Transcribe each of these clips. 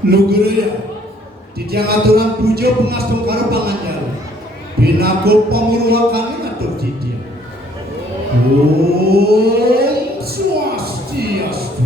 Nugraya di tiang aturan puja pengastung karo panganjar binago pamurwakan ngatur dia. Om Swastiastu.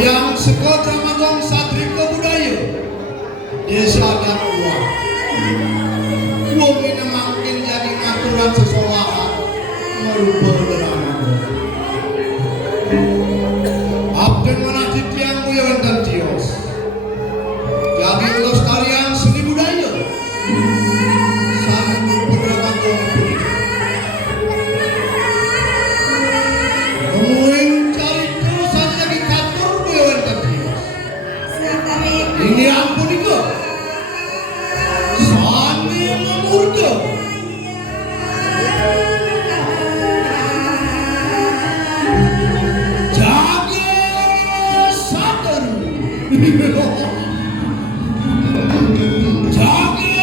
Yang sekolah Magong Satrika Budaya Desa dan Uang ini makin jadi ngaturan sesuatu merubah beramaku Abden menajib tiang buyawan dan tios jadi lestarian seni budaya sambil beberapa gong ini ampun itu Sani memurka jaga sadar jaga sadar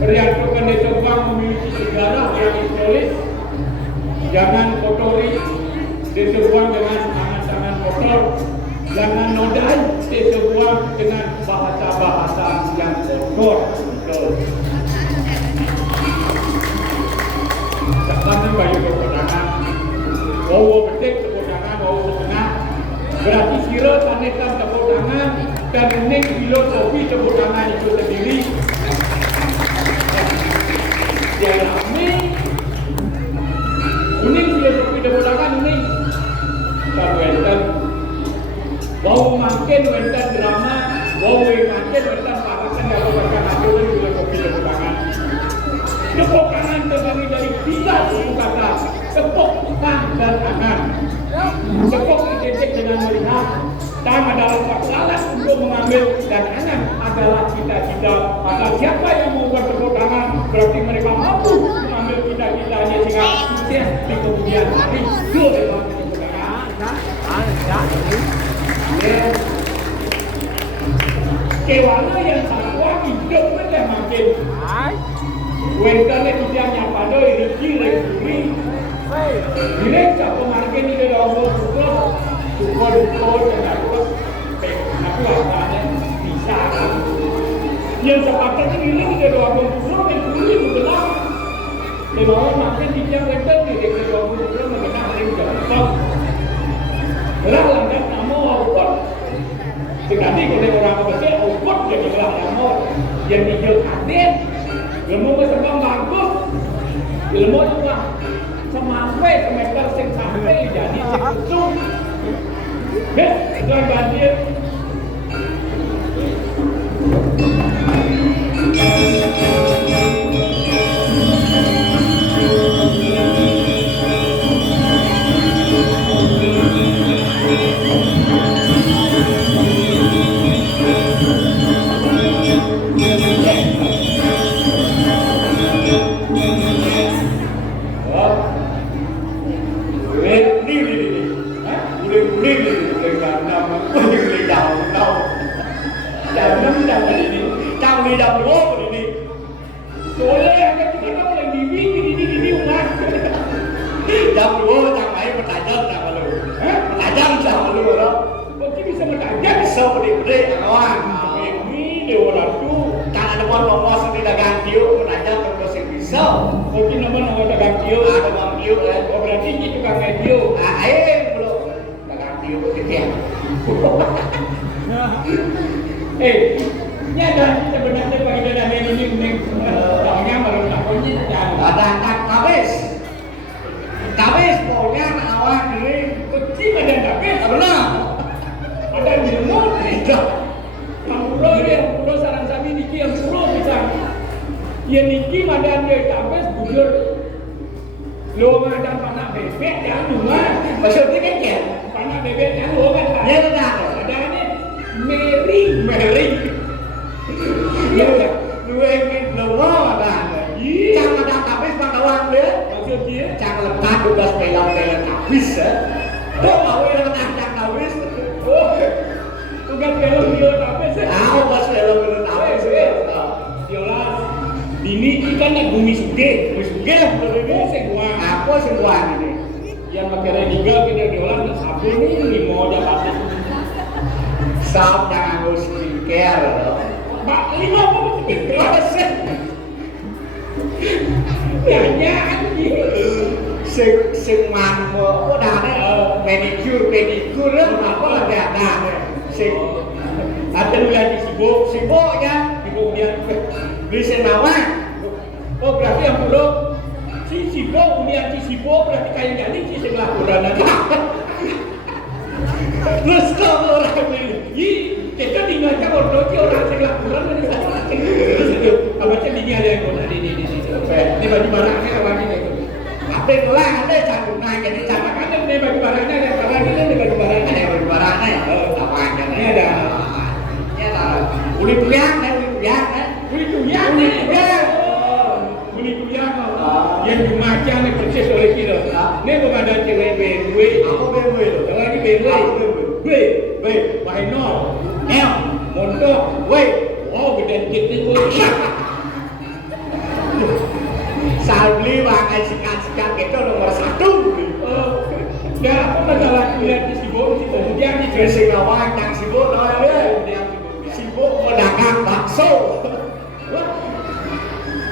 Priantokan Desa Buang memiliki sejarah yang historis. Jangan kotori Desa Buang dengan tangan-tangan kotor. Jangan nodai Desa Buang dengan bahasa-bahasa yang kotor. Betul. Jangan bayu kekodangan. Bawa betik kekodangan, bawa tengah. Berarti sira sanetan kekodangan dan unik filosofi kekodangan itu sendiri. Yang ini unik filosofi kekodangan ini. Kalau enten bau makin enten drama, bau makin enten parasan yang berbagai aturan filosofi kekodangan. Kekodangan terdiri dari 3 suku kata: tepuk, tang, dan angan. Tepuk identik dengan melihat, tang adalah alat untuk mengambil, dan angan adalah cita-cita. Maka siapa yang membuat tepuk tangan berarti mereka mampu mengambil cita-citanya sehingga sukses di kemudian hari. Itu adalah tepuk tangan. Kewana yang sakwa hidup saja makin. Wentane tidaknya pada rezeki rezeki. Direct apa market ni dia orang syukur dan aku asalnya bisa. Yang sepatutnya ini dia orang syukur dan kuli benar. Dia orang market tidak wentane dia orang syukur mengenal hari jalan. Belah langgan nama awak. Sekali kalau orang bersih awak jadi belah nama yang dia kaden. Ilmu bersembang bagus. Ilmu juga sampai semester sampai jadi sekusung. Dengan banjir. Yang dimaca nih persis oleh kita. Ini bukan ada cewek BMW. Apa BMW itu? Lagi BMW. B. Bahenol. Montok. W. Oh, gede gue. lihat di sibuk kemudian di Sing awak yang sibuk no ya. Sibuk pedagang bakso.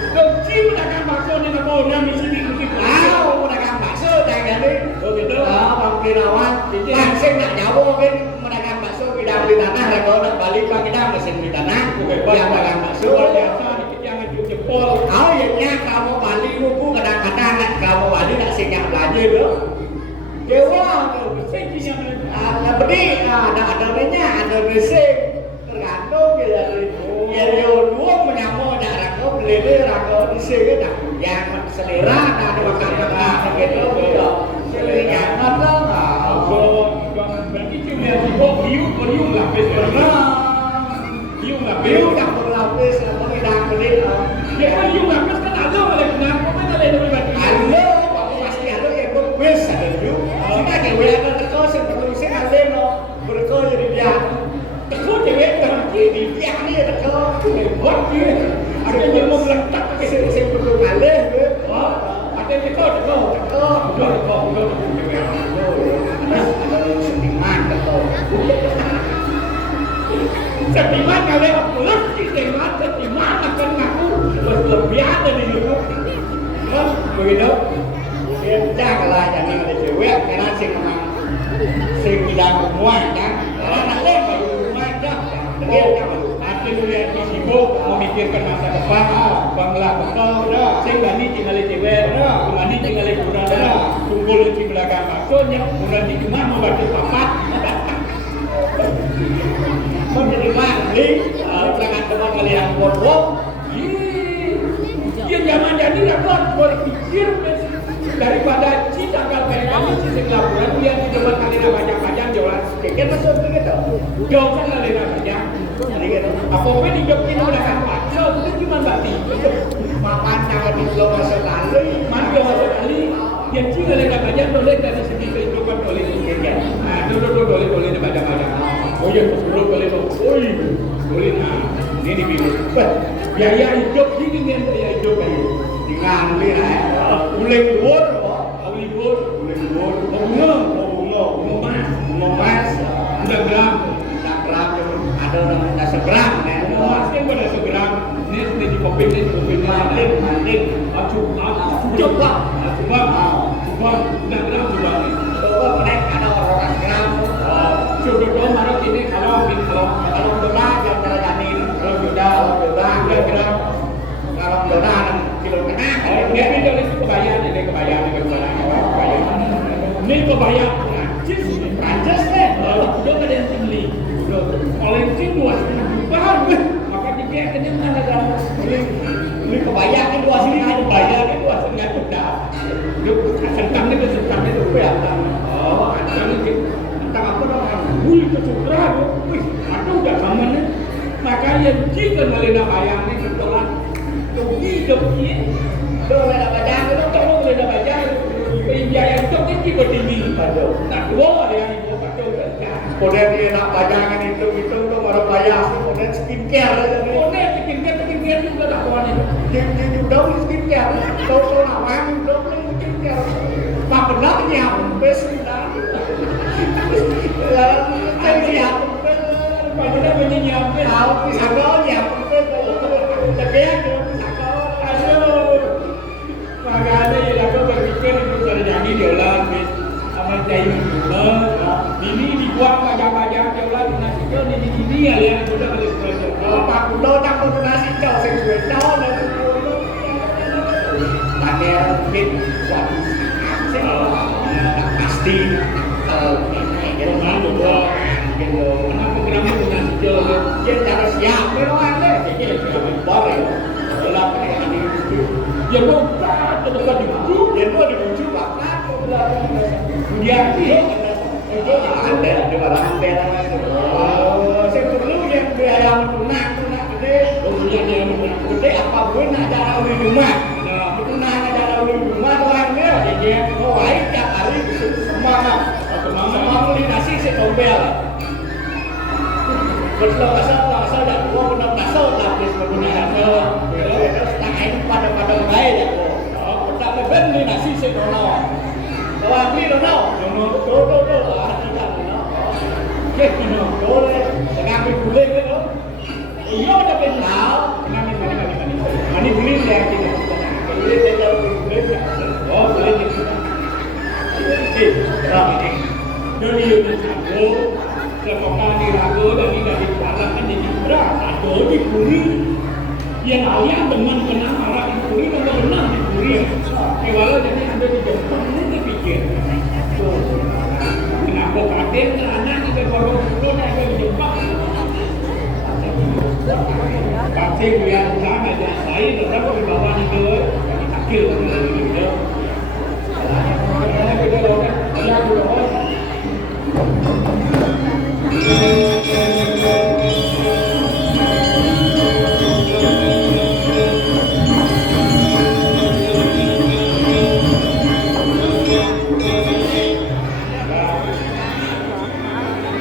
Kunci pedagang bakso ni nak bawa nama sini kunci. Pedagang bakso jangan ni. Oh gitu. Bang Kirawan, langsung nak jauh kan pedagang bakso bidang beli tanah, kalau nak balik bang kita mesin beli tanah, yang pedagang bakso. Biasa dikit yang jempol. Yang kamu balik buku kadang-kadang nak kamu balik nak singgah belanja tu. Dewa tu, ada beri, ada mesin, tergantung dia dari. Yang dua menyamuk nak rakau beli dia rakau di sini nak yang selera ada makan gitu. Selera mana? Berarti cuma sibuk biu lapis. Biu tak berlapis, apa kita beli? Ya kan biu lapis kan ada oleh kenapa kan ada dari batu. Ada, pasti ada yang berbes ada biu. Kita kewe ada teko sebelum sih ada no berko jadi dia. Teko cewek terki di dia ni teko. Buat dia. Ada yang mau meletak ke Sing perlu ngalih ke. ada yang teko. Sentiman teko. Setiman kalau plus setiman akan ngaku berlebihan dari itu. Begitu. Kita kalau jadi ada cewek karena sing bidang rumah kan. Kalau nak lagi rumah dah. Ada lihat di sibuk memikirkan masa depan, bangla bekal, sehingga ni tinggal cewek, kemana tinggal kurang, tunggul di belakang maksudnya, kurang di rumah membantu papat. Kau jadi mandi, jangan teman kalian bodoh. Dia zaman jadi rakon berpikir daripada cita kapan kami sisi laporan yang di depan kalian panjang jelas. Kekeh masuk begitu. Jauh kan kalian panjang. Apa-apa di job kita udah kan pacar, itu cuma berarti. Makan jangan dulu masuk kali. Mana masuk kali? Yang cina leka panjang boleh dari segi kehidupan boleh dikekeh. Nah, dulu boleh di panjang-panjang. Oh ya, dulu boleh tu. Boleh nah. Ini biru. Biaya hidup ini kan biaya hidup kayu. Dengan ni uling luar, bunga mas, Udah gram. tak gram ada orang dah seberang kan. Masih pada segram. Ini di kopi ni. Manding. Coba. Udah gram coba ni. Coba naik ada orang gram. Coba dong mana ini kalau Dolar yang terjadi. udah gram. Kalau dolar kilo tengah. Dia pindah dari kebayaan. Ini kebayaan Prancis deh. Udah ada yang tinggi. Kalau yang tinggi 2,5 jutaan, maka dia kena ada Ini kebayang ini 2,5 bayar itu 2,5 juta. Sentang itu berapa? Oh, tentang apa namanya? Kesutra, ada udah sama nih. Makanya jika melena bayang ini kebetulan dogi. Dolar ada bayang itu Kalau melena bayang, biaya itu kan juga tinggi. Nah, dua ada yang ibu betul kan? Kemudian dia nak bayangan itu baru bayar. Kemudian skincare aja. Kemudian skincare juga tak kawan itu. Dia udah beli skincare. Tahu nawang udah beli skincare. Pak benar nyiap bes sudah. Saya nyiap bes. Padahal menyiapkan. Tahu bisa kau nyiap bes. Tapi ada bisa kau. Aduh, makanya ya aku berpikir itu terjadi diolah sama jaim ini dibuat pajak-pajak diolah nasi kau ini ya sudah boleh Pak Kudo tak mau nasi kau sesuai tahu dan pakai fit pasti kenapa kenapa nasi kau dia harus siap memang deh boleh dalam ini ya mau tetap dibujuk dia mau dibujuk Pak dia ada di barang saya perlu yang biaya tunak gede gede apa pun ada di rumah tunak ada di rumah orangnya jadi mau baik tiap hari semangat beli nasi setombel betul asal dah gua benar asal tapi sebenarnya terus tangan pada baik dah gua tak beli nasi setombel Wah, ini dono. Jadi no, boleh. Dengan boleh kan? Iya ada penal. Mani boleh ya kita. Boleh kita boleh. Oh boleh kita. Ramai. Jadi itu satu. Sekolah di ragu dan tidak dikalahkan di Indra atau di Puri. Yang ayah teman kena marah di Puri kalau benar di Puri. Kewalau jadi ada di Jepang ini pikir. Kenapa kakek anak itu baru pulang dari Jepang? Kakek yang sana dan saya tetap di bawah itu kakek.